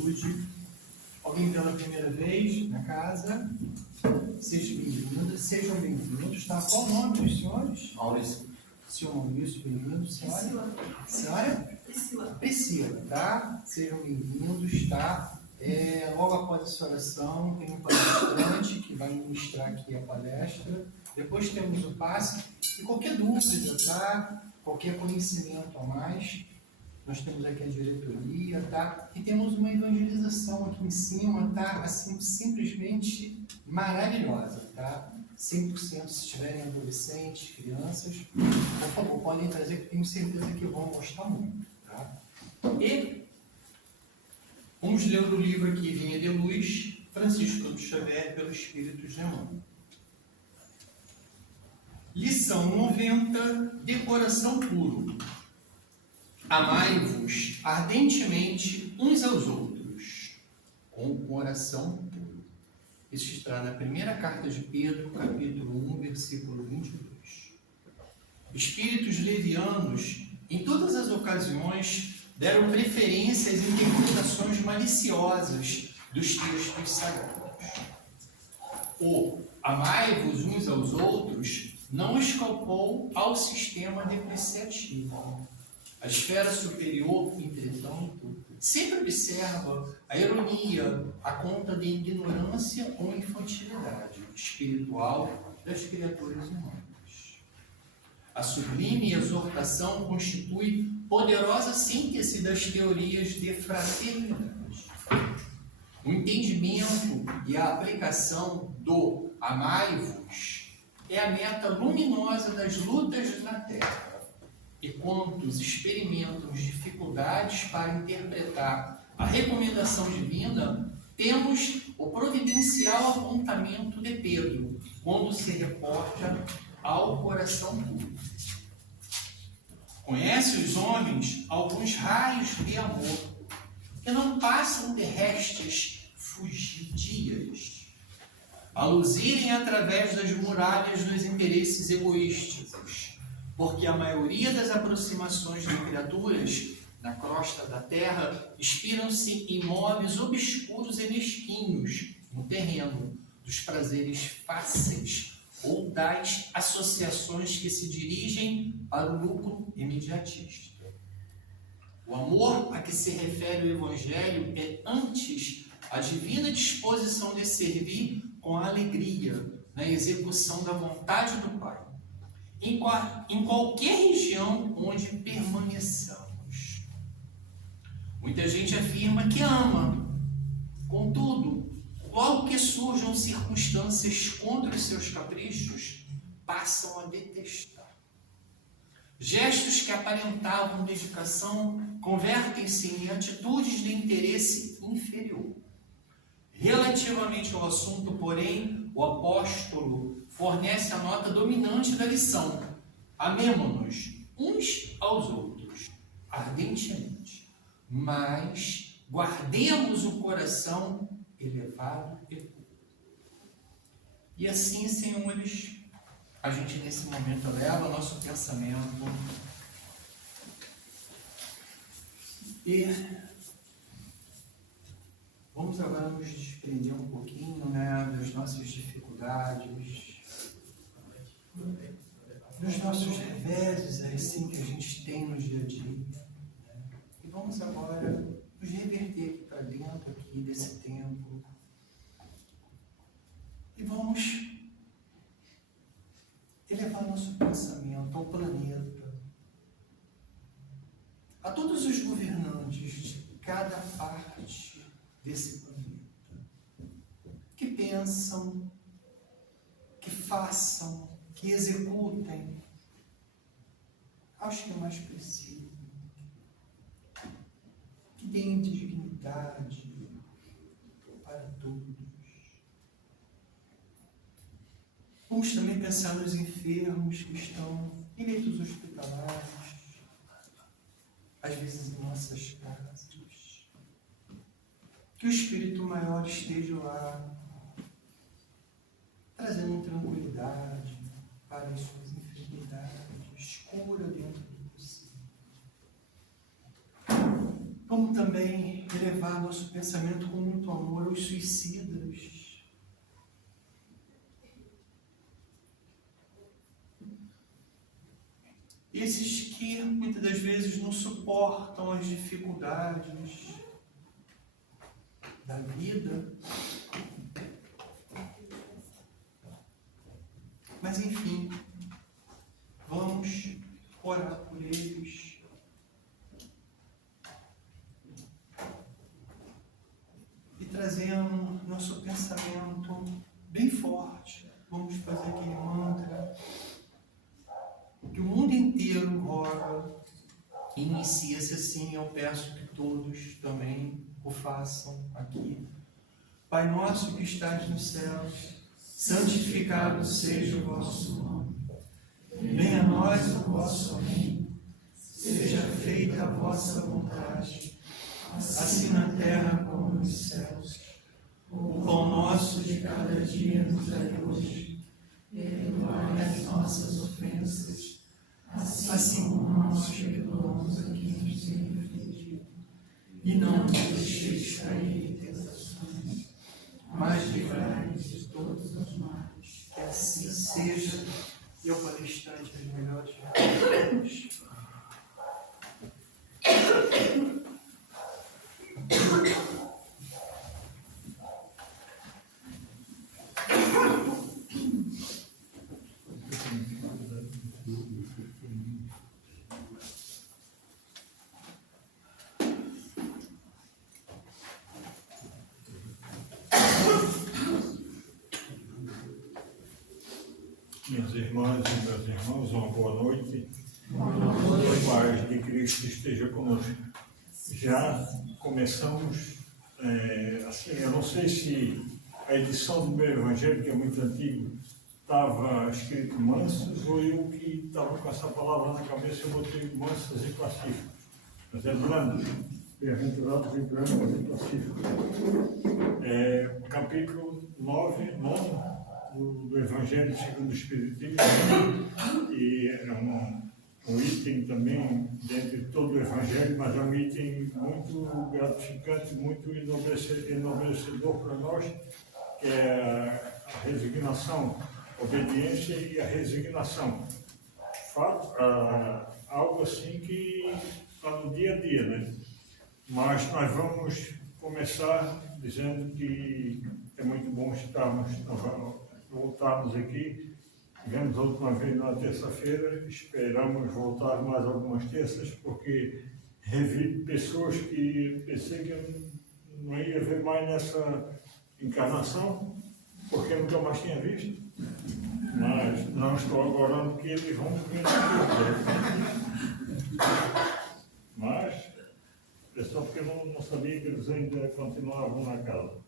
saúde. Alguém pela primeira vez na casa? Sejam bem-vindos, tá? Qual o nome dos senhores? Maurício. Senhor Maurício, bem-vindo. Senhora? Senhora? Priscila, tá? Sejam bem-vindos, tá? Logo após essa oração, tem um palestrante que vai ministrar aqui a palestra. Depois temos o passe. E qualquer dúvida, tá? Qualquer conhecimento a mais, nós temos aqui a diretoria, tá? E temos uma evangelização aqui em cima, tá? Assim, simplesmente maravilhosa, tá? 100% se tiverem adolescentes, crianças, por favor, podem trazer, que tenho certeza que vão gostar muito, tá? E vamos ler o livro aqui, Vinha de Luz, Francisco de Xavier, pelo Espírito de Emmanuel. Lição 90, de coração puro. Amai-vos ardentemente uns aos outros, com o coração puro. Isso está na primeira carta de Pedro, capítulo 1, versículo 22. Espíritos levianos, em todas as ocasiões, deram preferência às interpretações maliciosas dos textos sagrados. O amai-vos uns aos outros não escapou ao sistema depreciativo. A esfera superior, entretanto, sempre observa a ironia à conta de ignorância ou infantilidade espiritual das criaturas humanas. A sublime exortação constitui poderosa síntese das teorias de fraternidade. O entendimento e a aplicação do amai-vos é a meta luminosa das lutas na Terra. E quantos experimentam dificuldades para interpretar a recomendação divina, temos o providencial apontamento de Pedro, quando se reporta ao coração puro. Conhece os homens alguns raios de amor, que não passam de restes fugidias, a luzirem através das muralhas dos interesses egoísticos, porque a maioria das aproximações de criaturas na crosta da terra inspiram-se em móveis obscuros e mesquinhos no terreno dos prazeres fáceis ou das associações que se dirigem para o lucro imediatista. O amor a que se refere o Evangelho é antes a divina disposição de servir com alegria na execução da vontade do Pai, em qualquer região onde permaneçamos. Muita gente afirma que ama, contudo, logo que surjam circunstâncias contra os seus caprichos, passam a detestar. Gestos que aparentavam dedicação convertem-se em atitudes de interesse inferior. Relativamente ao assunto, porém, o apóstolo fornece a nota dominante da lição. Amemo-nos uns aos outros, ardentemente, mas guardemos o coração elevado e puro. E assim, senhores, a gente nesse momento eleva nosso pensamento e vamos agora nos desprender um pouquinho, né, das nossas dificuldades, dos nossos reveses assim que a gente tem no dia a dia, né? E vamos agora nos reverter aqui para dentro aqui desse tempo e vamos elevar nosso pensamento ao planeta, a todos os governantes de cada parte desse planeta, que pensam, que façam, que executem aos que mais precisam, que deem dignidade para todos. Vamos também pensar nos enfermos que estão em leitos hospitalares, às vezes em nossas casas. Que o Espírito Maior esteja lá, trazendo tranquilidade para as suas enfermidades, cura dentro do possível. Vamos também elevar nosso pensamento com muito amor aos suicidas. Esses que muitas das vezes não suportam as dificuldades da vida. Mas enfim, vamos orar por eles. E trazendo nosso pensamento bem forte, vamos fazer aquele mantra que o mundo inteiro roga. Inicia-se assim, eu peço que todos também o façam aqui. Pai nosso que estás nos céus, santificado seja o vosso nome. Venha a nós o vosso reino. Seja feita a vossa vontade, assim na terra como nos céus. O pão nosso de cada dia nos dai hoje. Perdoai as nossas ofensas, assim como nós perdoamos a quem nos tem ofendido. E não nos deixeis cair em tentações, mas livrai-nos de todos os males. Que assim seja. E o palestrante das melhores respostas. Minhas irmãs e meus irmãos, uma boa noite. A paz de Cristo esteja conosco. Já começamos, assim, eu não sei se a edição do meu evangelho, que é muito antigo, estava escrito mansos, ou eu que estava com essa palavra na cabeça, eu botei mansos e pacíficos. Mas é brandos, bem-aventurados e brandos e pacíficos. Capítulo 9 do Evangelho segundo o Espiritismo, e é um item também dentro de todo o Evangelho, mas é um item muito gratificante, muito enobrecedor para nós, que é a resignação, a obediência e a resignação. Algo assim que está no dia a dia, né? Mas nós vamos começar dizendo que é muito bom voltarmos aqui. Tivemos a última vez na terça-feira, esperamos voltar mais algumas terças, porque revi pessoas que pensei que não ia ver mais nessa encarnação, porque nunca mais tinha visto. Mas não estou agorando que eles vão vir mas é só porque eu não sabia que eles ainda continuavam na casa.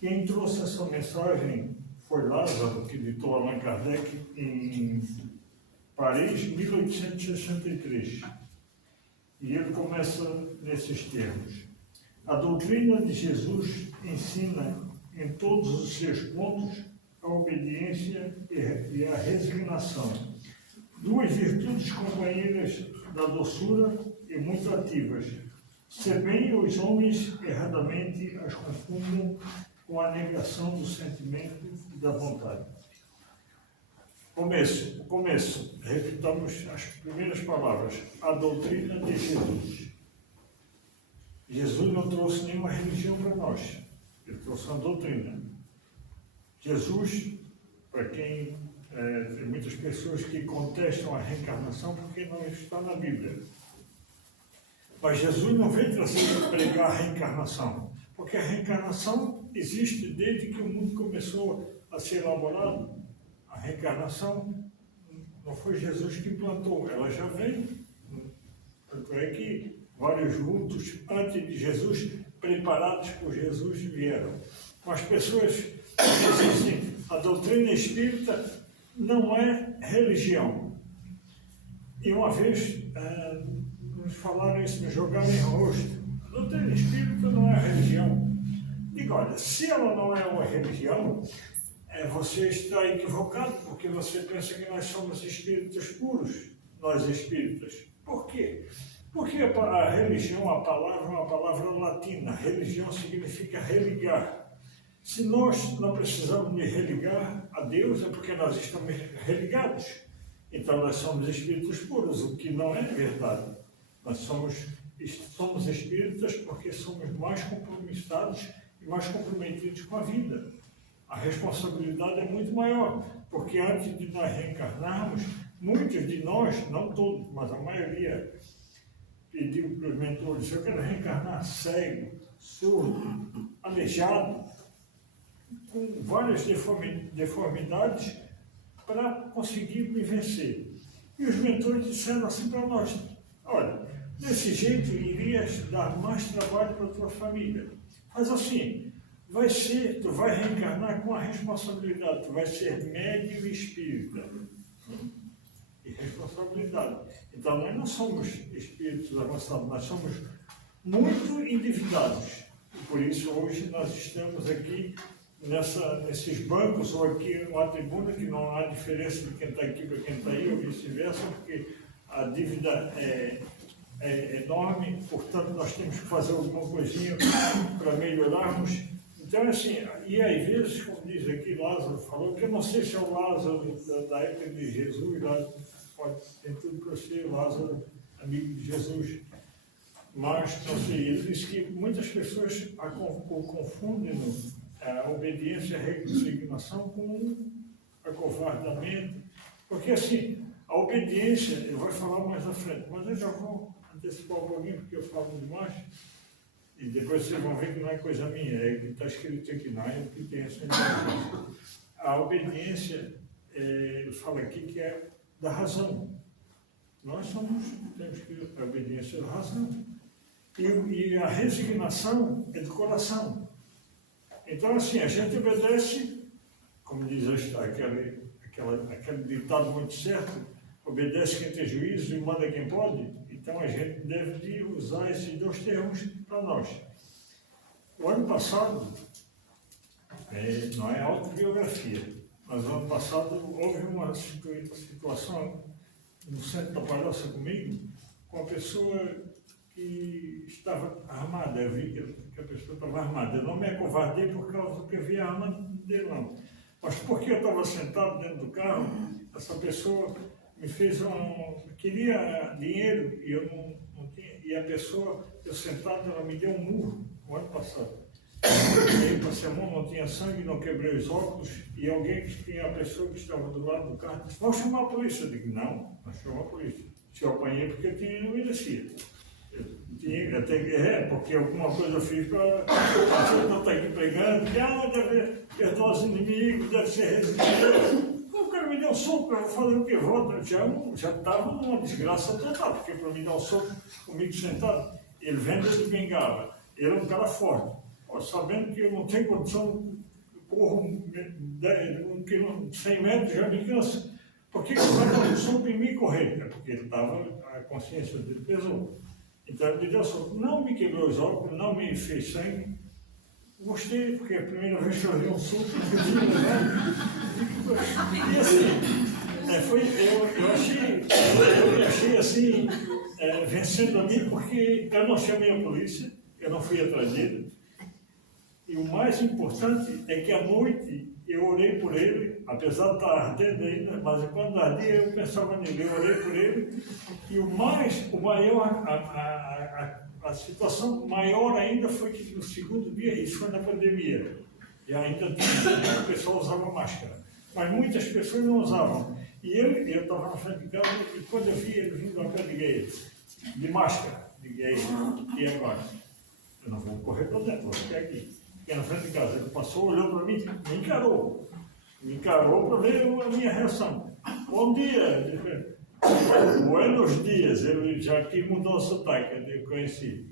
Quem trouxe essa mensagem foi Lázaro, que editou Allan Kardec em Paris, 1863. E ele começa nesses termos. A doutrina de Jesus ensina em todos os seus pontos a obediência e a resignação. Duas virtudes companheiras da doçura e muito ativas. Se bem os homens erradamente as confundem com a negação do sentimento e da vontade. Começo. Repitamos as primeiras palavras. A doutrina de Jesus. Jesus não trouxe nenhuma religião para nós. Ele trouxe uma doutrina. Jesus, para quem... tem muitas pessoas que contestam a reencarnação porque não está na Bíblia. Mas Jesus não veio pregar a reencarnação. Porque a reencarnação existe desde que o mundo começou a ser elaborado. A reencarnação não foi Jesus que implantou, ela já vem. Tanto é que vários vultos antes de Jesus, preparados por Jesus, vieram. As pessoas dizem assim, a doutrina espírita não é religião. E uma vez nos falaram isso, me jogaram em rosto. A doutrina espírita não é religião. Digo, olha, se ela não é uma religião, você está equivocado, porque você pensa que nós somos espíritos puros, nós espíritas. Por quê? Porque a religião, a palavra é uma palavra latina. Religião significa religar. Se nós não precisamos de religar a Deus, é porque nós estamos religados. Então nós somos espíritos puros, o que não é verdade. Nós somos espíritas porque somos mais compromissados e mais comprometidos com a vida. A responsabilidade é muito maior, porque antes de nós reencarnarmos, muitos de nós, não todos, mas a maioria, pediu para os mentores: eu quero reencarnar cego, surdo, aleijado, com várias deformidades para conseguir me vencer. E os mentores disseram assim para nós: olha, desse jeito irias dar mais trabalho para a tua família. Mas assim, tu vai reencarnar com a responsabilidade, tu vai ser médium espírita. E responsabilidade. Então nós não somos espíritos avançados, nós somos muito endividados. E por isso hoje nós estamos aqui nesses bancos, ou aqui numa tribuna, que não há diferença de quem está aqui para quem está aí, ou vice-versa, porque a dívida é enorme, portanto nós temos que fazer alguma coisinha para melhorarmos. Então, assim, e às vezes, como diz aqui, Lázaro falou, que eu não sei se é o Lázaro da época de Jesus, tem tudo para ser Lázaro, amigo de Jesus, mas, não sei, ele disse que muitas pessoas confundem a obediência e a resignação com acovardamento, porque, assim, a obediência, ele vai falar mais à frente, mas eu já vou antecipar um pouquinho, porque eu falo demais. E depois vocês vão ver que não é coisa minha, é o que está escrito aqui, não é o que tem essa inteligência. A obediência, ele fala aqui que é da razão. Nós temos que a obediência da razão. E a resignação é do coração. Então, assim, a gente obedece, como diz aquele ditado muito certo: obedece quem tem juízo e manda quem pode. Então a gente deve de usar esses dois termos para nós. O ano passado, não é autobiografia, mas o ano passado houve uma situação no centro da Palhoça comigo, com a pessoa que estava armada. Eu vi que a pessoa estava armada. Eu não me acovardei por causa que eu vi a arma dele, não. Mas porque eu estava sentado dentro do carro, essa pessoa me fez queria dinheiro e eu não tinha, e a pessoa, eu sentado, ela me deu um murro o ano passado. E aí passei a mão, não tinha sangue, não quebrei os óculos, e alguém que tinha, a pessoa que estava do lado do carro disse: vamos chamar a polícia. Eu digo: não chama a polícia. Se eu apanhei porque eu tinha, não merecia. Porque alguma coisa eu fiz para a gente não estar aqui pregando, deve perdoar os inimigos, deve ser resistente. O cara me deu um soco, eu falei o que? Volta, já estava numa desgraça total, porque para me dar um soco comigo sentado, ele vende de bengala, ele é um cara forte, sabendo que eu não tenho condição, corro 100 metros, já me canso. Por que ele vai dar um soco em mim e correr? É porque ele estava, a consciência dele pesou. Então ele me deu um soco, não me quebrou os óculos, não me fez sangue. Gostei, porque a primeira vez que eu vi um soco, eu tinha levado. E assim, eu me achei assim, vencendo a mim, porque eu não chamei a polícia, eu não fui atrás dele. E o mais importante é que à noite eu orei por ele, apesar de estar ardendo ainda, mas quando ardia eu pensava nele, eu orei por ele. E a situação maior ainda foi que no segundo dia, isso foi na pandemia, e ainda o pessoal usava máscara, mas muitas pessoas não usavam. E eu estava na frente de casa, e quando eu vi ele vindo a pé de máscara, liguei, e agora? Eu não vou correr para dentro, vou ficar aqui. Fiquei na frente de casa, ele passou, olhou para mim, me encarou para ver a minha reação. Bom dia! Buenos dias, ele já aqui mudou o sotaque, eu conheci.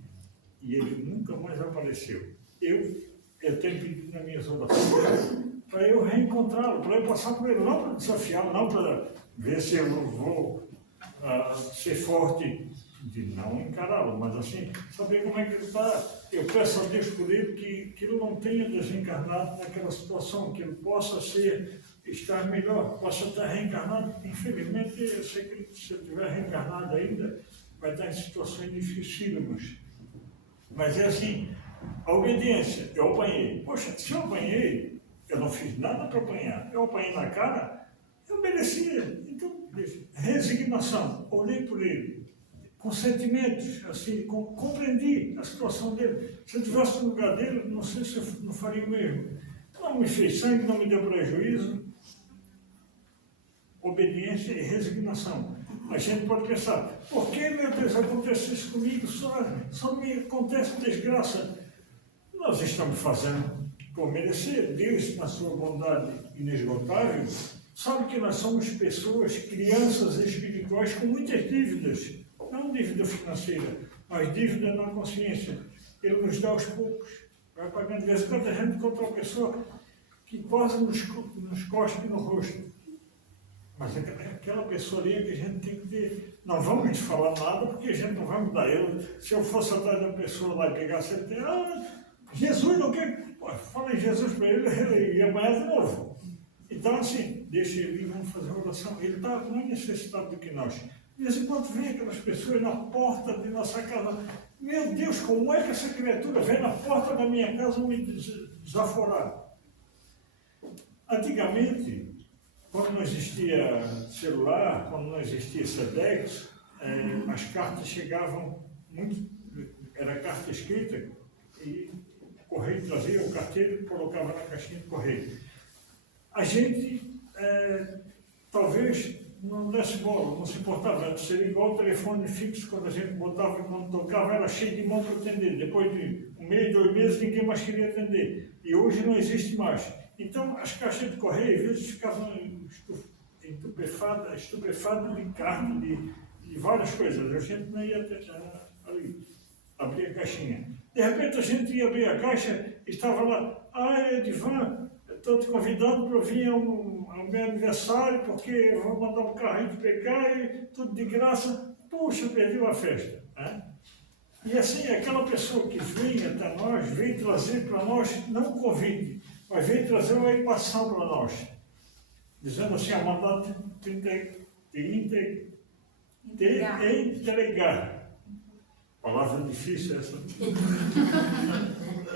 E ele nunca mais apareceu. Eu tenho pedido na minha orações para eu reencontrá-lo, para eu passar por ele, não para desafiá-lo, não para ver se eu vou ser forte de não encará-lo, mas assim, saber como é que ele está. Eu peço a Deus por ele que ele não tenha desencarnado naquela situação, que ele possa estar melhor, possa estar reencarnado. Infelizmente, eu sei que se ele estiver reencarnado ainda, vai estar em situações dificílimas. Mas é assim, a obediência, eu apanhei. Poxa, se eu apanhei, eu não fiz nada para apanhar. Eu apanhei na cara, eu merecia. Então, resignação, olhei por ele, com sentimentos, assim, compreendi a situação dele. Se eu estivesse no lugar dele, não sei se eu não faria o mesmo. Não me fez sangue, não me deu prejuízo. Obediência e resignação. A gente pode pensar, por que, meu Deus, acontece isso comigo? Só me acontece desgraça. Nós estamos fazendo por merecer. Deus, na sua bondade inesgotável, sabe que nós somos pessoas, crianças espirituais com muitas dívidas. Não dívida financeira, mas dívida na consciência. Ele nos dá aos poucos. Vai pagando. De vez em quando a gente encontra uma pessoa que quase nos cospe no rosto. Mas é aquela pessoa ali que a gente tem que ter. Não vamos te falar nada, porque a gente não vai mudar. Se eu fosse atrás da pessoa lá e pegasse ele, Jesus não quer. Fala em Jesus para ele ia amanhã de novo. Então, assim, deixa ele ir, vamos fazer uma oração. Ele está mais necessitado do que nós. De vez em quando vem aquelas pessoas na porta de nossa casa. Meu Deus, como é que essa criatura vem na porta da minha casa me desaforar? Antigamente, quando não existia celular, quando não existia Sedex, as cartas chegavam muito, era carta escrita, e o correio trazia o carteiro e colocava na caixinha de correio. A gente talvez não desse bola, não se importava, seria igual o telefone fixo, quando a gente botava, quando tocava, era cheio de mão para atender. Depois de 1 mês, 2 meses, ninguém mais queria atender. E hoje não existe mais. Então, as caixas de correio, às vezes, ficavam estupefadas de carne, de várias coisas. A gente não ia ali, abrir a caixinha. De repente, a gente ia abrir a caixa e estava lá, Edivan, estou te convidando para vir ao meu aniversário, porque eu vou mandar um carrinho de pegar e tudo de graça. Puxa, perdeu a festa. Né? E assim, aquela pessoa que vem até nós, vem trazer para nós, não um convite, mas vem trazer uma equação para nós, dizendo assim, a mandar te entregar. Palavra difícil essa.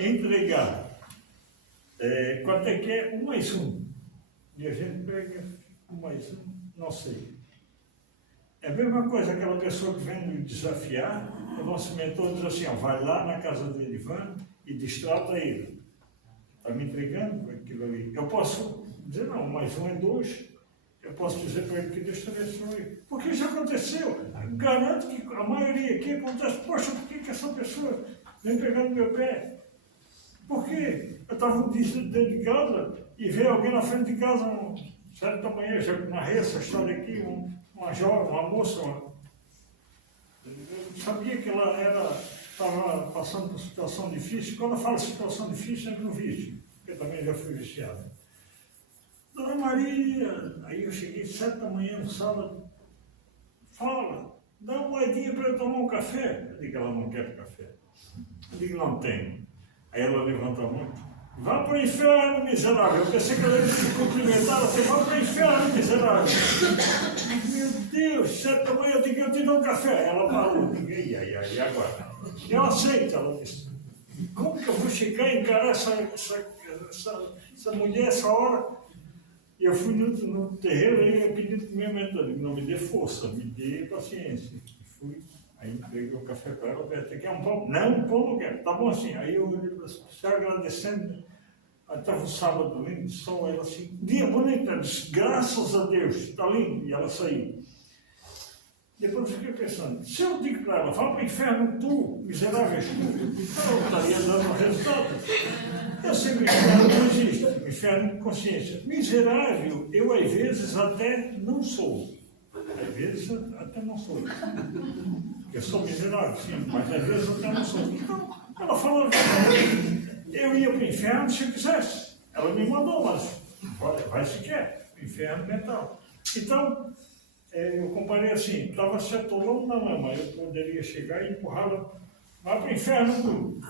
Entregar. Quanto é que é? 1 mais 1. E a gente pega 1 mais 1, não sei. É a mesma coisa, aquela pessoa que vem nos desafiar, o nosso mentor diz assim, vai lá na casa do Edivan e destrata ele. Está me entregando aquilo ali. Eu posso dizer, não, 1 mais 1 é 2. Eu posso dizer para ele que Deus te abençoe. Porque já aconteceu. Garanto que a maioria aqui acontece. Poxa, por que essa pessoa vem pegar no meu pé? Por quê? Eu estava dentro de casa e veio alguém na frente de casa, certa manhã, já narrei essa história aqui, uma jovem, uma moça, eu sabia que ela estava passando por situação difícil. Quando eu falo situação difícil, sempre no vício, porque eu também já fui viciado. Dona Maria, aí eu cheguei 7 da manhã no sábado, fala, dá uma moedinha para eu tomar um café. Eu digo, ela não quer café. Eu digo, não tem. Aí ela levanta a mão, vá para o inferno, miserável. Eu pensei que ela ia se cumprimentar, ela disse, vá para o inferno, miserável. Meu Deus, 7 da manhã, eu digo, eu te dou um café. Ela parou, eu digo, e agora? Eu aceito, ela disse. Como que eu vou chegar e encarar essa mulher essa hora? E eu fui no terreiro e eu pedi para o meu mentor, não me dê força, me dê paciência. E fui, aí entreguei o café para ela, você quer um pão? Não, um pão não quero, tá bom assim. Aí eu olhei para você agradecendo, estava um sábado lindo de sol, ela assim, dia bonito, ela disse, graças a Deus, está lindo, e ela saiu. Depois eu fiquei pensando, se eu digo para ela, vá para o inferno tu, miserável, então eu estaria dando resultado. Eu sei que o inferno não existe, o inferno de consciência. Miserável, eu às vezes até não sou. Às vezes até não sou. Eu sou miserável, sim, mas às vezes até não sou. Então, ela falou, eu ia para o inferno se eu quisesse. Ela me mandou, mas vai se quer, o inferno mental. Então, eu comparei assim, estava se atolando na lama, eu poderia chegar e empurrá-la, vai para o inferno tu.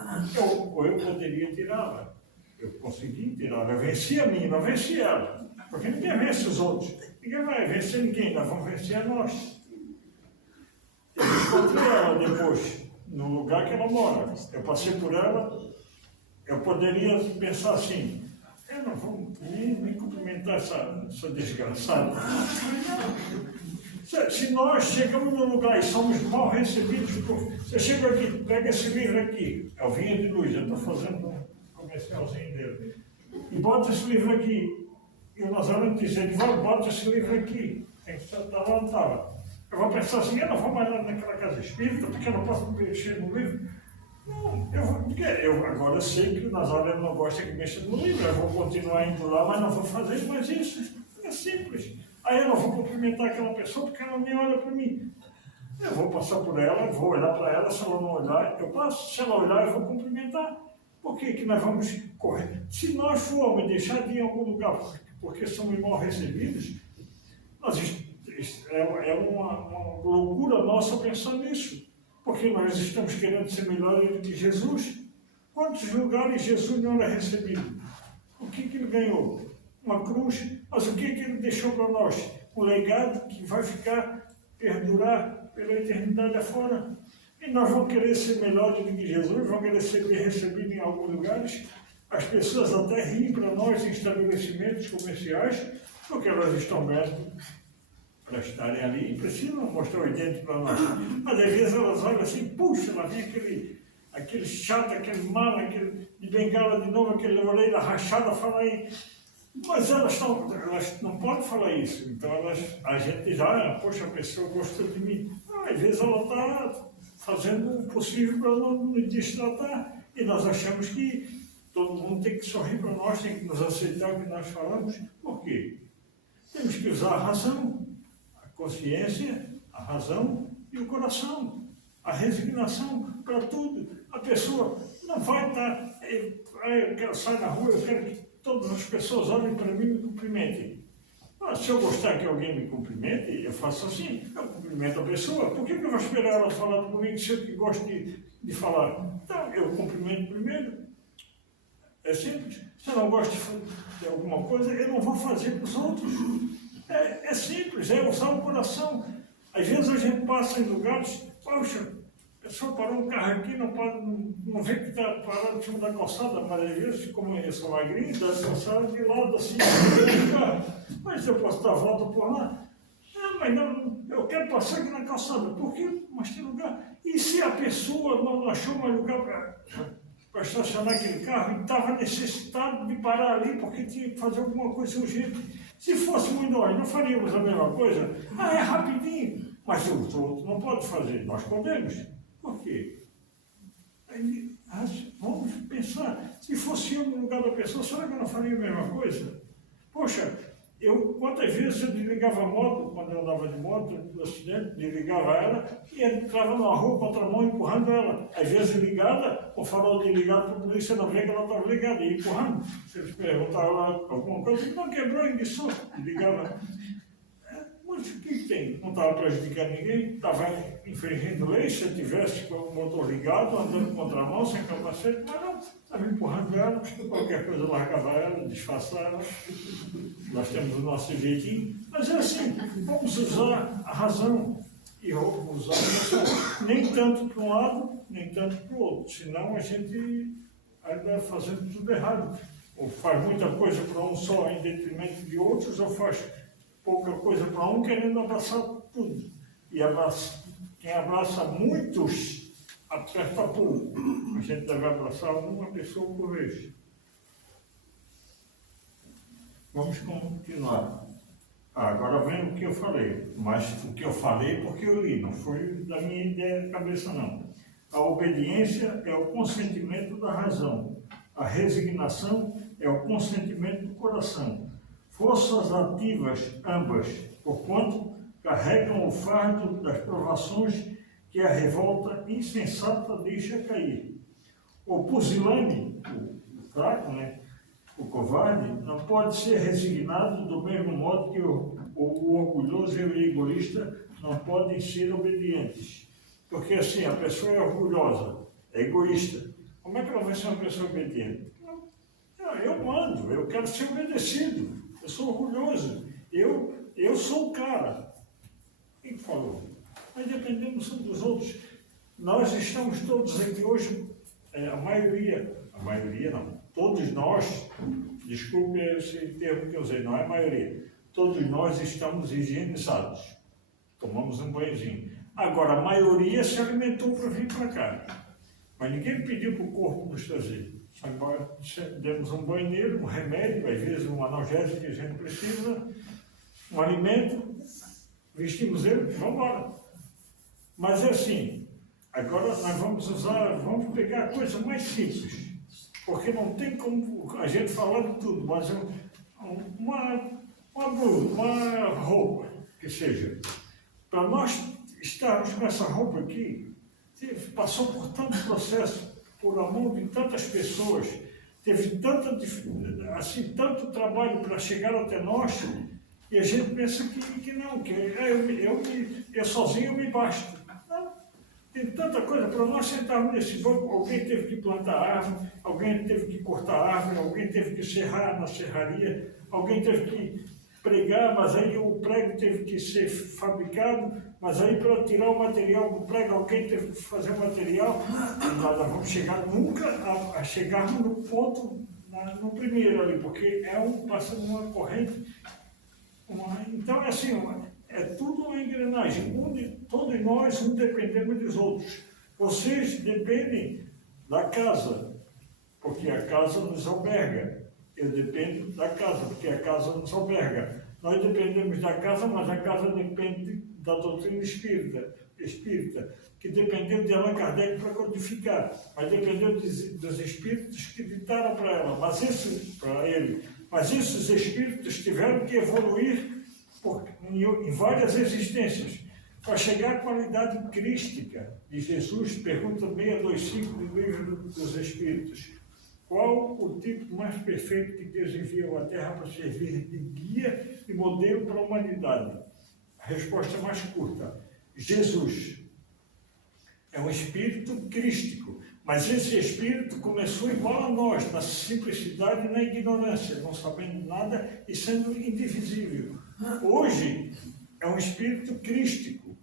Ou eu poderia tirá-la. Eu consegui tirá-la, eu venci a mim, não venci ela. Porque ninguém vence os outros. Ninguém vai vencer ninguém, nós vamos vencer a nós. Eu encontrei ela depois, no lugar que ela mora. Eu passei por ela, eu poderia pensar assim, eu não vou nem cumprimentar essa desgraçada. Se nós chegamos num lugar e somos mal recebidos, você chega aqui, pega esse livro aqui, é o Vinha de Luz, eu estou fazendo um comercialzinho dele, e bota esse livro aqui. E o Nazareno diz, Edivaldo, bota esse livro aqui. Tem que estar lá, não estava. Eu vou pensar assim, eu não vou mais lá naquela casa espírita, porque eu não posso mexer no livro. Não, eu agora sei que o Nazareno não gosta que mexa no livro, eu vou continuar indo lá, mas não vou fazer mais isso. É simples. Aí eu não vou cumprimentar aquela pessoa porque ela nem olha para mim. Eu vou passar por ela, vou olhar para ela, se ela não olhar, eu passo. Se ela olhar, eu vou cumprimentar. Por que nós vamos correr? Se nós formos deixar de ir em algum lugar porque somos mal recebidos, é uma loucura nossa pensar nisso. Porque nós estamos querendo ser melhores do que Jesus. Quantos lugares Jesus não era recebido? O que ele ganhou? Uma cruz. Mas o que ele deixou para nós? Um legado que vai perdurar pela eternidade afora. E nós vamos querer ser melhores do que Jesus, vamos querer ser bem recebidos em alguns lugares. As pessoas até riem para nós em estabelecimentos comerciais, porque elas estão ganhando para estarem ali e precisam mostrar o dente para nós. Mas às vezes elas olham assim, puxa, lá vem aquele chato, aquele mal, aquele de bengala de novo, aquele orelha rachada, fala aí. Mas elas não podem falar isso. Então a gente diz, poxa, a pessoa gostou de mim. Às vezes ela está fazendo o possível para não nos destratar. E nós achamos que todo mundo tem que sorrir para nós, tem que nos aceitar o que nós falamos. Por quê? Temos que usar a razão, a consciência, a razão e o coração, a resignação para tudo. A pessoa não vai estar, eu quero sair na rua, eu quero que todas as pessoas olhem para mim e me cumprimentem. Se eu gostar que alguém me cumprimente, eu faço assim, eu cumprimento a pessoa. Por que eu vou esperar ela falar comigo se eu que gosto de falar? Então, eu cumprimento primeiro. É simples. Se eu não gosto de alguma coisa, eu não vou fazer para os outros. É simples, é usar o coração. Às vezes a gente passa em lugares, poxa, a pessoa parou um carro aqui, não vê que está parado em cima da calçada, mas às vezes, como eu sou magrinho, dá a calçada de lado assim, mas eu posso dar a volta por lá. Mas não, eu quero passar aqui na calçada. Por quê? Mas tem lugar. E se a pessoa não achou mais lugar para estacionar aquele carro e estava necessitado de parar ali porque tinha que fazer alguma coisa urgente? Se fôssemos nós, não faríamos a mesma coisa? É rapidinho. Mas os outros não podem fazer. Nós podemos. Por quê? Aí, vamos pensar. Se fosse eu no lugar da pessoa, será que eu não faria a mesma coisa? Poxa, quantas vezes eu desligava a moto, quando eu andava de moto, no acidente, desligava ela e entrava na rua com outra mão empurrando ela. Às vezes ligada, o farol desligado para a polícia não ver que ela estava ligada e empurrando. Se eles perguntavam alguma coisa, não quebrou, enguiçou, ligava. Mas o que tem? Não estava prejudicando ninguém, estava infringindo lei se eu tivesse com o motor ligado, andando contra a mão, sem capacete, mas não, estava empurrando ela, qualquer coisa largava ela, disfarçava. Nós temos o nosso jeitinho, mas é assim, vamos usar a razão e vamos usar a razão, nem tanto para um lado, nem tanto para o outro, senão a gente ainda fazendo tudo errado. Ou faz muita coisa para um só em detrimento de outros, ou faz pouca coisa para um querendo abraçar tudo. E quem abraça muitos, aperta pouco. A gente deve abraçar uma pessoa por vez. Vamos continuar. Agora vem o que eu falei, mas o que eu falei porque eu li, não foi da minha ideia de cabeça não. A obediência é o consentimento da razão, a resignação é o consentimento do coração. Forças ativas ambas, porquanto carregam o fardo das provações que a revolta insensata deixa cair. O pusilânime, o fraco, o covarde, não pode ser resignado do mesmo modo que o orgulhoso e o egoísta não podem ser obedientes. Porque assim, a pessoa é orgulhosa, é egoísta. Como é que ela vai ser uma pessoa obediente? Eu mando, eu quero ser obedecido. Eu sou orgulhoso, eu sou o cara. Quem falou? Nós dependemos uns dos outros. Nós estamos todos aqui hoje, a maioria não, todos nós, desculpe esse termo que eu usei, não é a maioria, todos nós estamos higienizados, tomamos um banhozinho. Agora, a maioria se alimentou para vir para cá, mas ninguém pediu para o corpo nos trazer. Demos um banho nele, um remédio, às vezes um analgésico que a gente precisa, um alimento, vestimos ele e vamos embora. Mas é assim, agora nós vamos pegar a coisa mais simples, porque não tem como a gente falar de tudo, mas uma blusa, uma roupa, que seja. Para nós estarmos com essa roupa aqui, passou por tanto processo, por amor de tantas pessoas, teve tanto trabalho para chegar até nós, e a gente pensa que não, que eu sozinho me basto. Não, tem tanta coisa para nós sentarmos nesse banco. Alguém teve que plantar árvore, alguém teve que cortar árvore, alguém teve que serrar na serraria, alguém teve que pregar, mas aí o prego teve que ser fabricado, mas aí para tirar o material do prego, alguém teve que fazer o material. E nós não vamos chegar nunca a chegarmos no ponto, no primeiro ali, porque passando uma corrente. Então é assim, é tudo uma engrenagem, todos nós dependemos dos outros. Vocês dependem da casa, porque a casa nos alberga. Eu dependo da casa, porque a casa nos alberga. Nós dependemos da casa, mas a casa depende da doutrina espírita, que dependeu de Allan Kardec para codificar, mas dependeu dos espíritos que ditaram para ela, mas esses espíritos tiveram que evoluir em várias existências para chegar à qualidade crística de Jesus. Pergunta 625 do Livro dos Espíritos. Qual o tipo mais perfeito que Deus enviou à Terra para servir de guia e modelo para a humanidade? A resposta é mais curta: Jesus. É um espírito crístico, mas esse espírito começou igual a nós, na simplicidade e na ignorância, não sabendo nada e sendo indivisível. Hoje é um espírito crístico,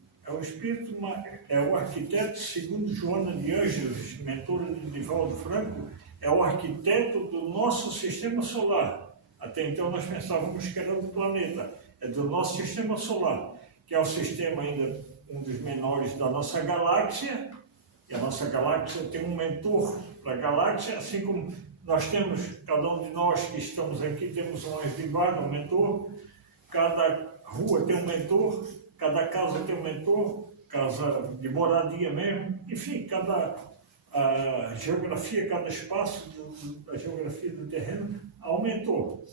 é o arquiteto, segundo Joana de Ângeles, mentora de Divaldo Franco, é o arquiteto do nosso sistema solar. Até então nós pensávamos que era do planeta, é do nosso sistema solar, que é o sistema ainda um dos menores da nossa galáxia, e a nossa galáxia tem um mentor para a galáxia, assim como nós temos, cada um de nós que estamos aqui, temos um anjo de guarda, um mentor, cada rua tem um mentor, cada casa tem um mentor, casa de moradia mesmo, enfim, a geografia, cada espaço da geografia do terreno aumentou.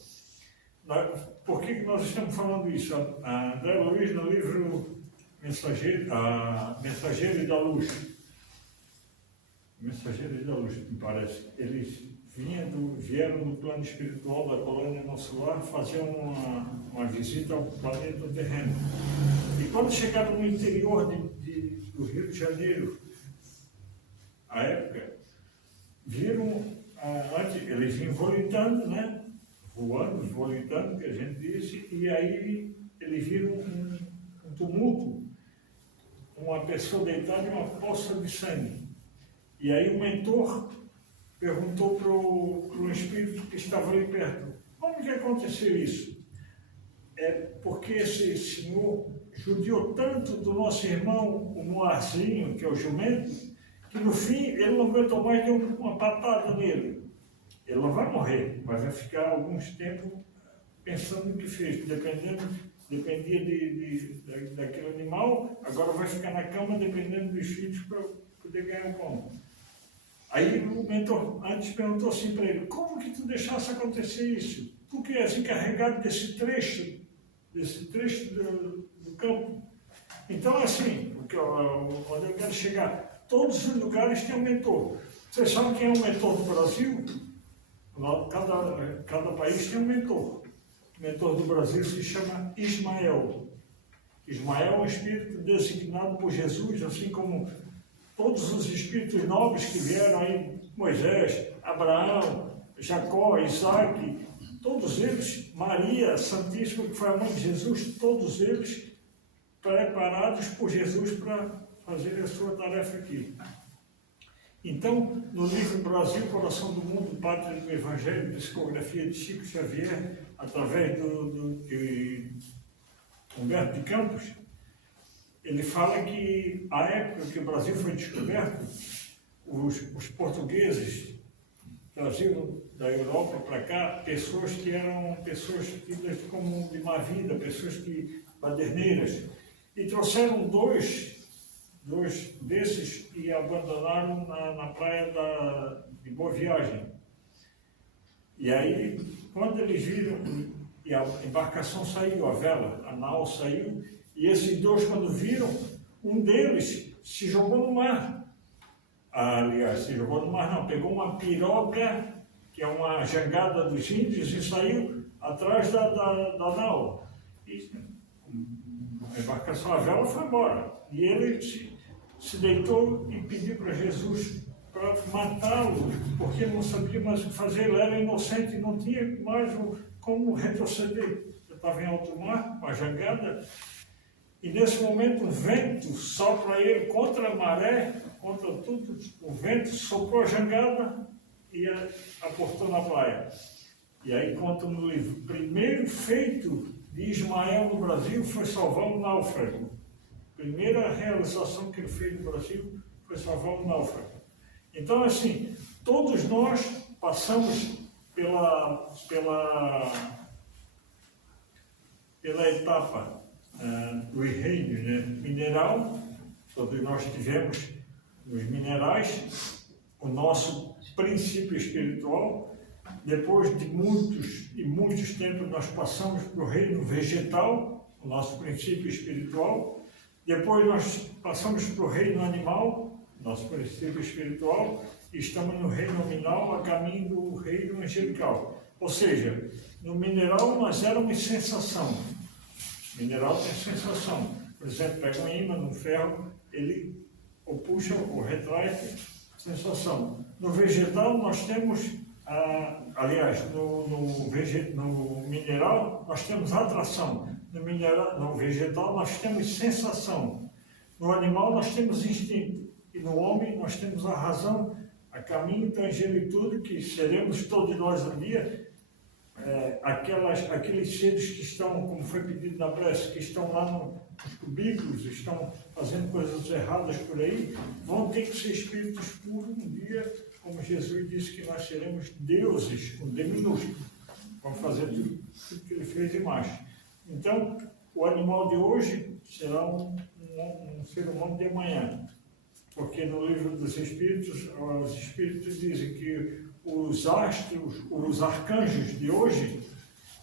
Por que nós estamos falando isso? A André Luiz, no livro Mensageiro da Luz, me parece, eles vieram do plano espiritual da colônia Nosso Lar fazer uma visita ao planeta terreno. E quando chegaram no interior do Rio de Janeiro, à época, viram, eles vinham volitando, né? Volitando, que a gente disse, e aí eles viram um tumulto, uma pessoa deitada em uma poça de sangue. E aí o mentor perguntou para o espírito que estava ali perto: como que aconteceu isso? É porque esse senhor judiou tanto do nosso irmão, o Moarzinho, que é o jumento, que no fim ele não aguentou mais, deu uma patada nele. Ele não vai morrer, mas vai ficar alguns tempos pensando no que fez, dependia daquele animal, agora vai ficar na cama dependendo dos filhos para poder ganhar o pão. Aí o mentor antes perguntou assim para ele: como que tu deixasse acontecer isso? Tu que és encarregado desse trecho do campo. Então, assim, onde eu quero chegar, todos os lugares têm um mentor. Vocês sabem quem é o mentor do Brasil? Cada país tem um mentor. O mentor do Brasil se chama Ismael. Ismael é um espírito designado por Jesus, assim como todos os espíritos nobres que vieram aí, Moisés, Abraão, Jacó, Isaac, todos eles, Maria Santíssima, que foi a mãe de Jesus, todos eles preparados por Jesus para fazer a sua tarefa aqui. Então, no livro Brasil, Coração do Mundo, Pátria do Evangelho, psicografia de Chico Xavier, através de Humberto de Campos, ele fala que a época que o Brasil foi descoberto, os portugueses traziam da Europa para cá pessoas que eram pessoas tidas como de má vida, pessoas baderneiras, e trouxeram dois desses e abandonaram na praia de Boa Viagem. E aí, quando eles viram, e a embarcação saiu, a vela, a nau saiu, e esses dois, quando viram, um deles se jogou no mar. Aliás, se jogou no mar não, pegou uma piroga, que é uma jangada dos índios, e saiu atrás da nau. E a embarcação, a vela foi embora. E ele se deitou e pediu para Jesus para matá-lo, porque ele não sabia mais o que fazer, ele era inocente, não tinha mais como retroceder. Ele estava em alto mar, com a jangada, e nesse momento o vento sopra ele contra a maré, contra tudo, o vento soprou a jangada e aportou na praia. E aí conta no livro, o primeiro feito de Ismael no Brasil foi salvar um náufrago. A primeira realização que ele fez no Brasil foi salvar um náufrago. Então, assim, todos nós passamos pela etapa do reino, né, mineral. Todos nós tivemos nos minerais o nosso princípio espiritual. Depois de muitos tempos, nós passamos para o reino vegetal, o nosso princípio espiritual. Depois nós passamos para o reino animal, nosso princípio espiritual, e estamos no reino nominal, a caminho do reino angelical. Ou seja, no mineral nós éramos sensação. Mineral tem sensação. Por exemplo, pega um ímã no ferro, ele ou puxa ou retrai, sensação. No vegetal nós temos, no mineral nós temos atração. No vegetal nós temos sensação. No animal nós temos instinto. E no homem nós temos a razão, a caminho da angelitude, que seremos todos nós um dia, aqueles seres que estão, como foi pedido na prece, que estão lá nos cubículos, estão fazendo coisas erradas por aí, vão ter que ser espíritos puros um dia, como Jesus disse que nós seremos deuses, com D minúsculo. Vamos fazer tudo que ele fez e mais. Então, o animal de hoje será um ser humano de amanhã. Porque no livro dos Espíritos, os Espíritos dizem que os astros, os arcanjos de hoje,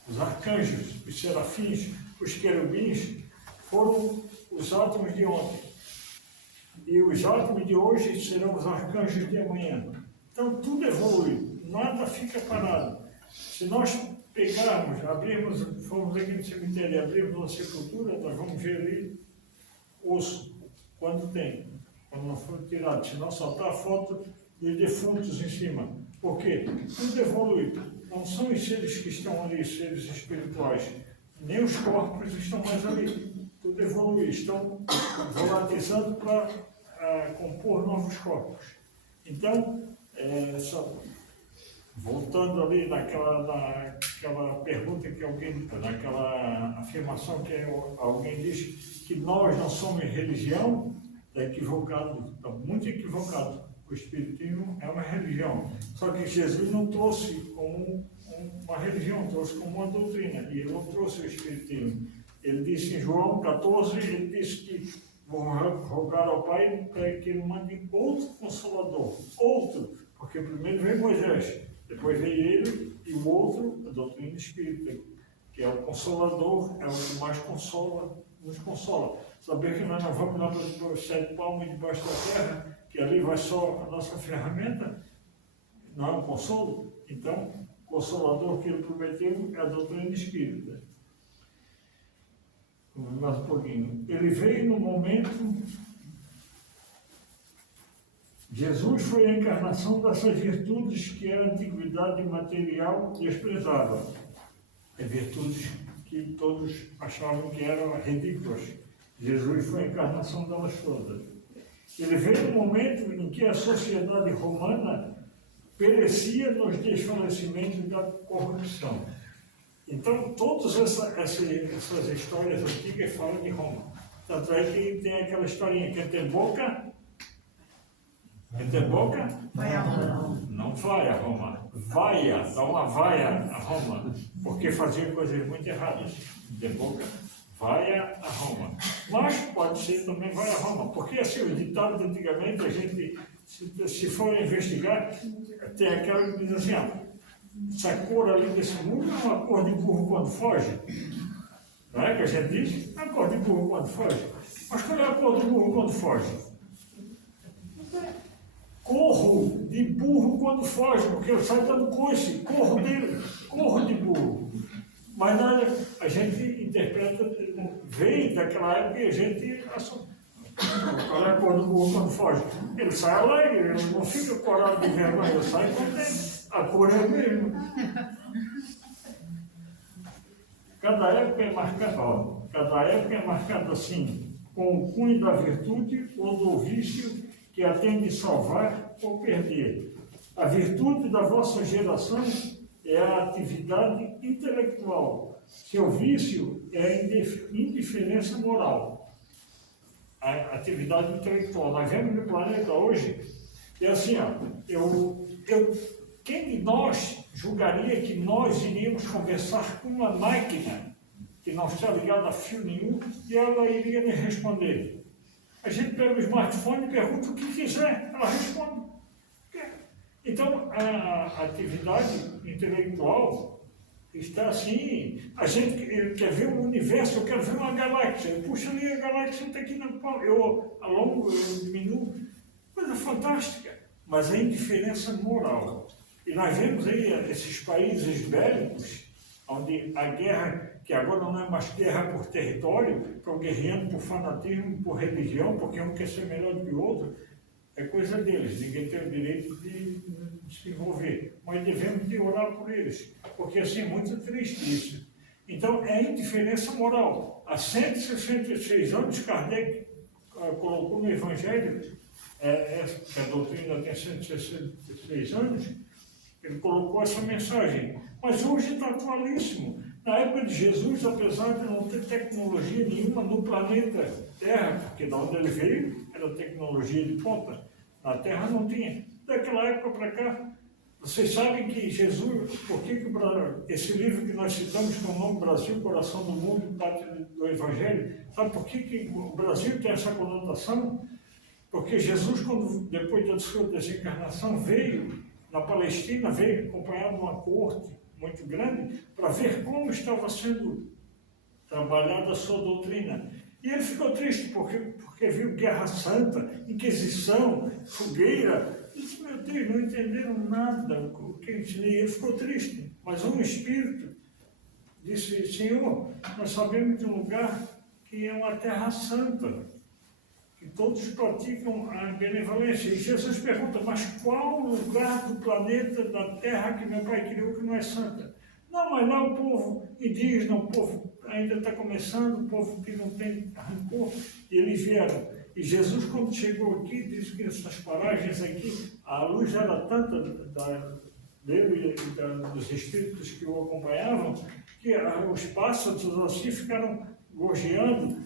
os arcanjos, os serafins, os querubins, foram os átomos de ontem. E os átomos de hoje serão os arcanjos de amanhã. Então, tudo evolui, nada fica parado. Se nós pegarmos, formos aqui no cemitério e abrirmos uma sepultura, nós vamos ver ali osso, quando não for tirado, senão só está a foto dos defuntos em cima. Por quê? Tudo evolui. Não são os seres que estão ali, seres espirituais, nem os corpos estão mais ali. Tudo evolui, estão volatilizando para compor novos corpos. Então, voltando ali naquela pergunta que alguém, naquela afirmação que alguém diz que nós não somos religião, é equivocado, está muito equivocado. O Espiritismo é uma religião. Só que Jesus não trouxe como uma religião, trouxe como uma doutrina. E ele não trouxe o Espiritismo. Ele disse em João 14, ele disse que vou rogar ao Pai para que ele mande outro Consolador. Outro, porque primeiro veio Moisés, depois veio ele e o outro, a doutrina espírita, que é o Consolador, é o que mais nos consola. Saber que nós não vamos lá para os 7 palmos debaixo da terra, que ali vai só a nossa ferramenta, não é um consolo. Então, o Consolador que ele prometeu é a doutrina espírita. Vamos mais um pouquinho. Ele veio no momento. Jesus foi a encarnação dessas virtudes que a antiguidade material desprezava. Virtudes que todos achavam que eram ridículas. Jesus foi a encarnação delas todas. Ele veio no momento em que a sociedade romana perecia nos desfalecimentos da corrupção. Então, todas essas histórias antigas falam de Roma. Tanto é que tem aquela historinha, quem tem boca, Vai a Roma. não vai a Roma. Vaia, dá uma vaia a Roma, porque fazia coisas muito erradas. De boca, vai a Roma. Mas pode ser também vai a Roma, porque assim, os ditados antigamente, a gente, se for investigar, tem aquela que diz assim, essa cor ali desse mundo é uma cor de burro quando foge. Não é que a gente diz? É a cor de burro quando foge. Mas qual é a cor do burro quando foge? Corro de burro quando foge, porque ele sai dando coice, corro de burro. Mas nada, a gente interpreta, veio daquela época e a gente assume. Qual é a cor do burro quando foge? Ele sai alegre, ele não fica corado de vergonha, ele sai contente. A cor é a mesma. Cada época é marcada assim, com o cunho da virtude ou do vício que a tem de salvar ou perder. A virtude da vossa geração é a atividade intelectual. Seu vício é a indiferença moral. A atividade intelectual. Nós vemos no planeta hoje, é assim, quem de nós julgaria que nós iríamos conversar com uma máquina que não está ligada a fio nenhum e ela iria nos responder? A gente pega o smartphone e pergunta o que quiser, ela responde. Então, a atividade intelectual está assim. A gente quer ver um universo, eu quero ver uma galáxia. Eu puxo ali a galáxia, está aqui na palma. Eu alongo, eu diminuo. Coisa fantástica. Mas a indiferença moral. E nós vemos aí esses países bélicos, onde a guerra, que agora não é mais guerra por território, estão guerreando por fanatismo, por religião, porque um quer ser melhor do que o outro, é coisa deles, ninguém tem o direito de se envolver. Mas devemos de orar por eles, porque assim é muito triste isso. Então, é a indiferença moral. Há 166 anos, Kardec colocou no Evangelho, que a doutrina tem 166 anos, ele colocou essa mensagem. Mas hoje está atualíssimo. Na época de Jesus, apesar de não ter tecnologia nenhuma no planeta Terra, porque de onde ele veio era tecnologia de ponta, na Terra não tinha. Daquela época para cá, vocês sabem que Jesus, por que esse livro que nós citamos com o nome Brasil, Coração do Mundo, Pátria do Evangelho, sabe por que o Brasil tem essa conotação? Porque Jesus, depois da sua desencarnação, veio na Palestina, veio acompanhado de uma corte muito grande para ver como estava sendo trabalhada a sua doutrina. E ele ficou triste porque viu Guerra Santa, Inquisição, fogueira. Ele disse, meu Deus, não entenderam nada o que eu ensinei. Ele ficou triste. Mas um espírito disse, Senhor, nós sabemos de um lugar que é uma terra santa, que todos praticam a benevolência. E Jesus pergunta, mas qual lugar do planeta, da terra que meu pai criou que não é santa? Não, mas lá o povo indígena, o povo ainda está começando, o povo que não tem rancor, e eles vieram. E Jesus, quando chegou aqui, disse que essas paragens aqui, a luz era tanta dele e dos espíritos que o acompanhavam, que os pássaros assim ficaram gorjeando.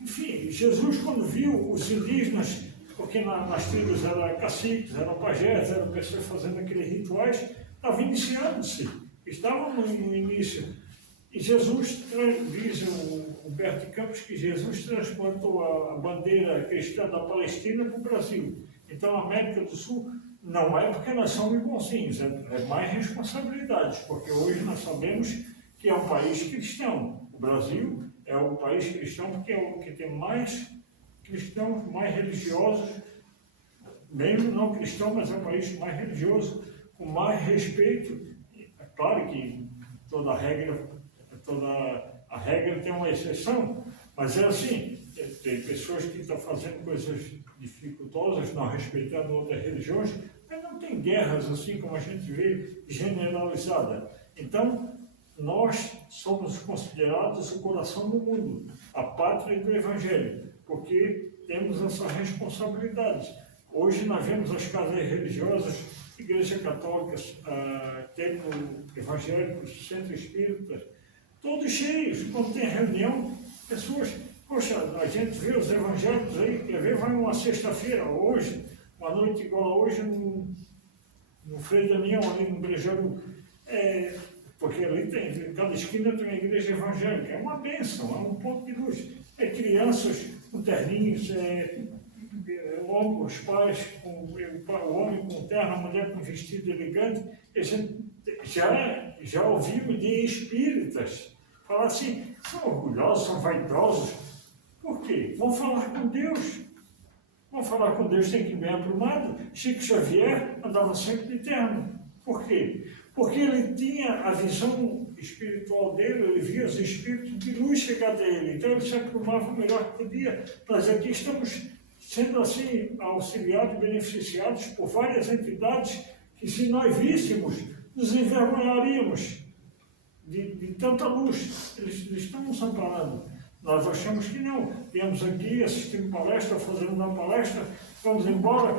Enfim, Jesus, quando viu os indígenas, porque nas tribos eram caciques, eram pajés, eram pessoas fazendo aqueles rituais, estavam iniciando-se, estavam no início. E Jesus, diz o Humberto de Campos, que Jesus transportou a bandeira cristã da Palestina para o Brasil. Então, a América do Sul não é porque nós somos bonzinhos, é mais responsabilidades, porque hoje nós sabemos que é um país cristão. O Brasil é o país cristão porque é o que tem mais cristãos, mais religiosos, mesmo não cristão, mas é o país mais religioso, com mais respeito. É claro que toda a regra tem uma exceção, mas é assim, tem pessoas que estão fazendo coisas dificultosas, não respeitando outras religiões, mas não tem guerras assim como a gente vê generalizada. Então, nós somos considerados o coração do mundo, a pátria do Evangelho, porque temos essa responsabilidade. Hoje nós vemos as casas religiosas, igreja católica, templo evangélico, centro espírita, todos cheios. Quando tem reunião, pessoas, poxa, a gente vê os evangélicos aí, quer ver, vai uma sexta-feira, hoje, uma noite igual a hoje, no Frei Damião, ali no Brejaru, porque ali tem, cada esquina tem uma igreja evangélica, é uma bênção, é um ponto de luz. Crianças com terninhos, os pais, o homem com terno, a mulher com vestido elegante. A gente já ouviu de espíritas falar assim, são orgulhosos, são vaidosos. Por quê? Vão falar com Deus. Vão falar com Deus, tem que ir bem aprumado. Chico Xavier andava sempre de terno. Por quê? Porque ele tinha a visão espiritual dele, ele via os espíritos de luz chegar até ele. Então ele se aprumava o melhor que podia. Nós aqui estamos sendo assim auxiliados, beneficiados por várias entidades que, se nós víssemos, nos envergonharíamos de tanta luz. Eles estão nos amparando. Nós achamos que não. Viemos aqui, assistimos palestra, fazendo uma palestra, vamos embora,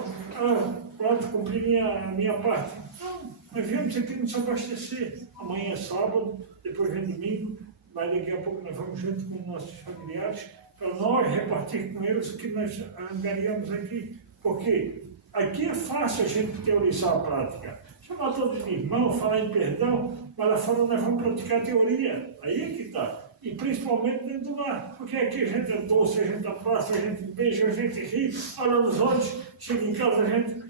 pronto, cumpri a minha parte. Não, nós viemos aqui nos abastecer. Amanhã é sábado, depois vem domingo, mas daqui a pouco nós vamos junto com nossos familiares, para nós repartir com eles o que nós angariamos aqui. Porque aqui é fácil a gente teorizar a prática. Chamar todos de irmão, falar em perdão, mas lá fora nós vamos praticar a teoria. Aí é que está. E principalmente dentro do lar. Porque aqui a gente é doce, a gente abraça, a gente beija, a gente ri, olha nos olhos, chega em casa, a gente,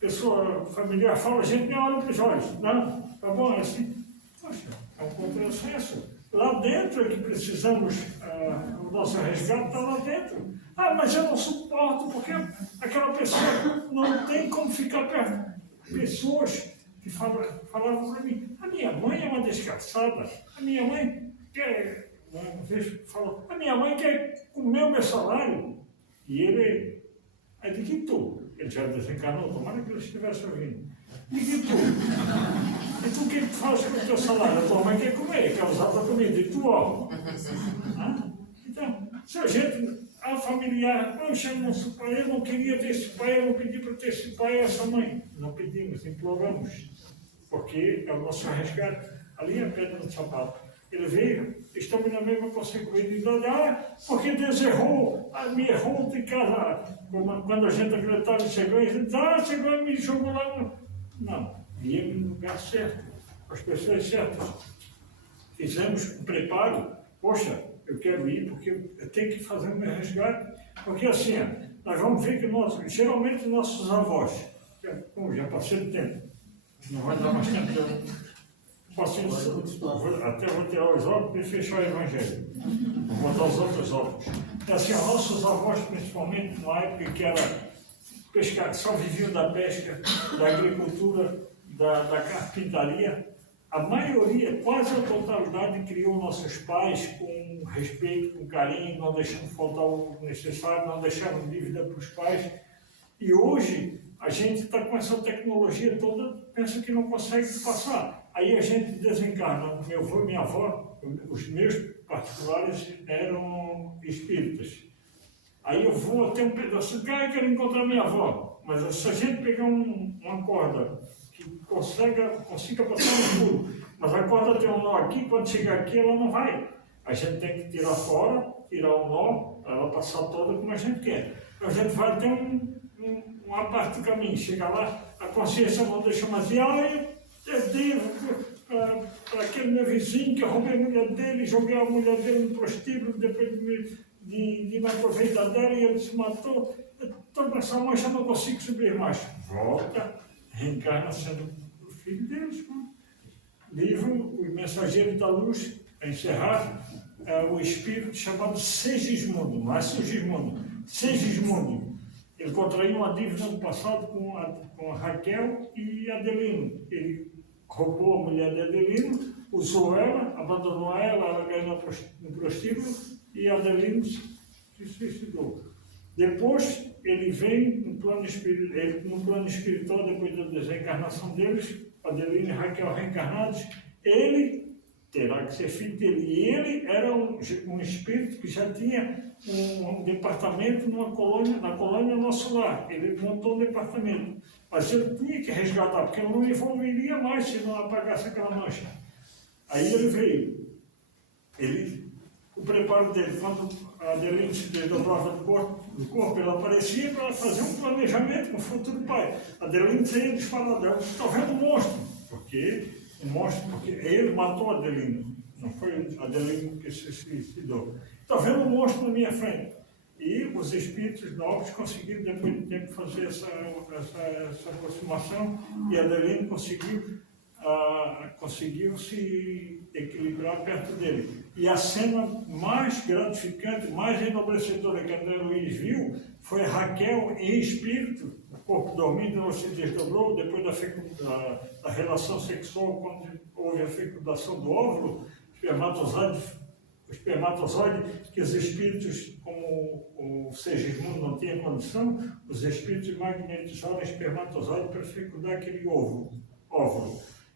pessoa familiar fala, a gente nem olha para os olhos. Não, tá bom, é assim. Poxa, é um contrassenso. Lá dentro é que precisamos, o nosso resgate está lá dentro. Mas eu não suporto, porque aquela pessoa não tem como ficar perto. Pessoas que falavam para mim, a minha mãe é uma desgraçada, a minha mãe quer, uma vez falou, a minha mãe quer comer o meu salário. E ele, aí de que tu? Ele já desencarnou, tomara que ele estivesse ouvindo. De que tu? E tu o que tu fazes com o teu salário? A tua mãe quer comer, quer usar a tua comida, e tu, ó. Então, se a gente, a familiar, poxa, eu não queria ter esse pai, eu não pedi para ter esse pai e essa mãe. Não pedimos, imploramos, porque é o nosso resgate. Ali é a pedra do sapato. Ele veio, estamos na mesma consequência. Porque Deus errou, me errou de casa. Quando a gente acreditava e chegou, a gente chegou e me jogou lá. Não, viemos no lugar certo, com as pessoas certas. Fizemos um preparo. Poxa, eu quero ir porque eu tenho que fazer o meu resgate. Porque assim, nós vamos ver que geralmente nossos avós, já passei do tempo, não vai dar mais tempo. Até vou tirar os óculos e fechar o Evangelho. Vou botar os outros óculos. Assim, nossos avós, principalmente, na época que era pescar, só viviam da pesca, da agricultura, da carpintaria, a maioria, quase a totalidade, criou nossos pais com respeito, com carinho, não deixando faltar o necessário, não deixaram dívida para os pais. E hoje, a gente está com essa tecnologia toda, pensa que não consegue passar. Aí a gente desencarna. Meu avô e minha avó, os meus particulares, eram espíritas. Aí eu vou até um pedaço, e quero encontrar minha avó. Mas se a gente pegar uma corda que consiga passar no escuro, mas a corda tem um nó aqui, quando chegar aqui ela não vai. A gente tem que tirar fora, tirar o nó, para ela passar toda como a gente quer. A gente vai até uma parte do caminho, chega lá, a consciência não deixa mais ir, eu devo para aquele meu vizinho que eu roubei a mulher dele, joguei a mulher dele no prostíbulo, depois de me aproveitar dela e ele se matou. Estou com essa mancha, não consigo subir mais. Volta, reencarna sendo o filho de Deus. Livro, O Mensageiro da Luz, para encerrar, o espírito chamado Segismundo, não é Sigismundo, Segismundo. Ele contraiu uma dívida no passado com a Raquel e Adelino. Ele roubou a mulher de Adelino, usou ela, abandonou ela ganhou no prostíbulo e Adelino se suicidou. Depois, ele vem no plano espiritual, depois da desencarnação deles, Adelino e Raquel reencarnados, ele terá que ser filho dele. E ele era um espírito que já tinha um departamento na colônia Nosso Lar. Ele montou um departamento. Mas ele tinha que resgatar, porque não evoluiria mais se não apagasse aquela mancha. Aí ele veio. O preparo dele, quando a Adeline se desdobrava do corpo, ela aparecia para fazer um planejamento com o futuro pai. A Adeline saía disparada. Estou vendo um monstro. Porque ele matou a Adeline. Não foi a Adeline que se suicidou. Estou vendo um monstro na minha frente. E os espíritos nobres conseguiram, depois de tempo, fazer essa aproximação. E a Adeline conseguiu se equilibrar perto dele. E a cena mais gratificante, mais enobrecedora que André Luiz viu, foi Raquel em espírito, o corpo dormindo, ela se desdobrou, depois da relação sexual, quando houve a fecundação do óvulo, o espermatozoide, que os espíritos, como o Segismundo não tinha condição, os espíritos magnetizaram o espermatozoide para fecundar aquele óvulo.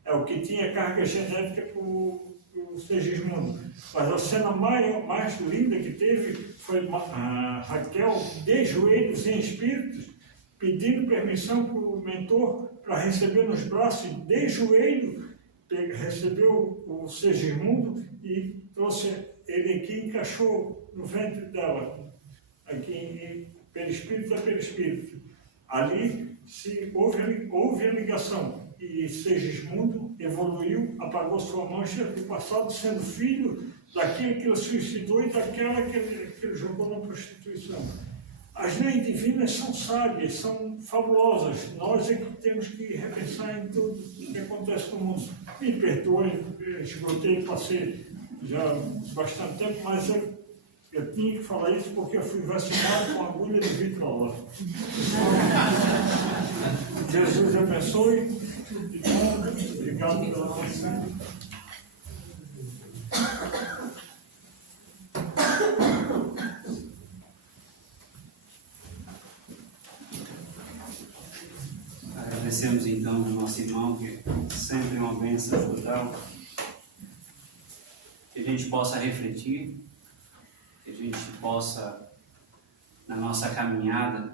É o que tinha carga genética para o Segismundo. Mas a cena mais linda que teve foi a Raquel de joelhos em espíritos, pedindo permissão para o mentor para receber nos braços, de joelho, recebeu o Segismundo e trouxe ele aqui, encaixou no ventre dela, aqui perispírito a perispírito. Ali houve a ligação. E Segismundo evoluiu, apagou sua mancha do passado, sendo filho daquele que ele suicidou e daquela que ele jogou na prostituição. As leis divinas são sábias, são fabulosas. Nós é que temos que repensar em tudo o que acontece no mundo. Me perdoem, esgotei, passei já bastante tempo, mas eu tinha que falar isso porque eu fui vacinado com agulha de vitrola. Jesus abençoe. Obrigado pela atenção. Agradecemos então ao nosso irmão, que sempre é uma bênção escutar, que a gente possa refletir, que a gente possa, na nossa caminhada,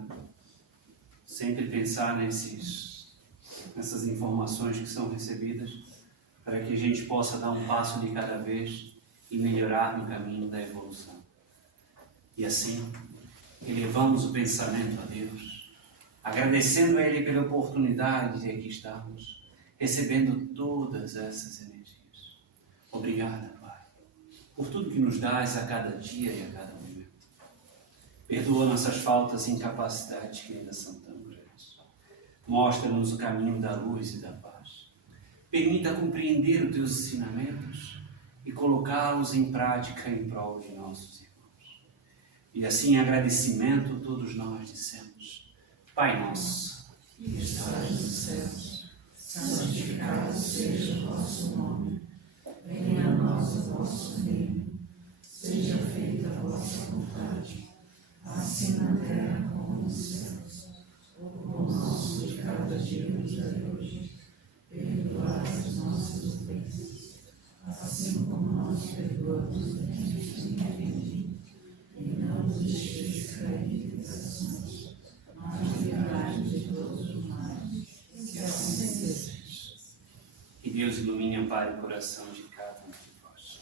sempre pensar nessas informações que são recebidas, para que a gente possa dar um passo de cada vez e melhorar no caminho da evolução. E assim, elevamos o pensamento a Deus, agradecendo a Ele pela oportunidade de aqui estarmos, recebendo todas essas energias. Obrigada, Pai, por tudo que nos dás a cada dia e a cada momento. Perdoa nossas faltas e incapacidades que ainda são tão grandes. Mostra-nos o caminho da luz e da paz. Permita compreender os teus ensinamentos e colocá-los em prática em prol de nossos irmãos. E assim, em agradecimento, todos nós dissemos: Pai nosso, que estás nos céus, santificado seja o vosso nome. Venha a nós o vosso reino. Seja feita a vossa vontade, assim na terra como nos céus. O pão nosso de cada dia nos dai hoje. Perdoai as nossas ofensas, assim como nós perdoamos a quem nos tem ofendido. E não nos deixeis cair em tentações, mas livrai-nos de todos os males. Que assim seja. Que Deus ilumine, ampare o coração de cada um de vós.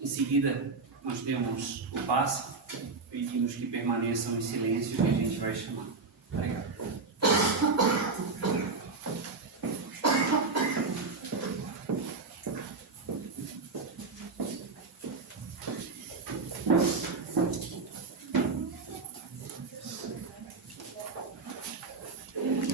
Em seguida, nós temos o passe. Pedimos que permaneçam em silêncio, que a gente vai chamar. Obrigado.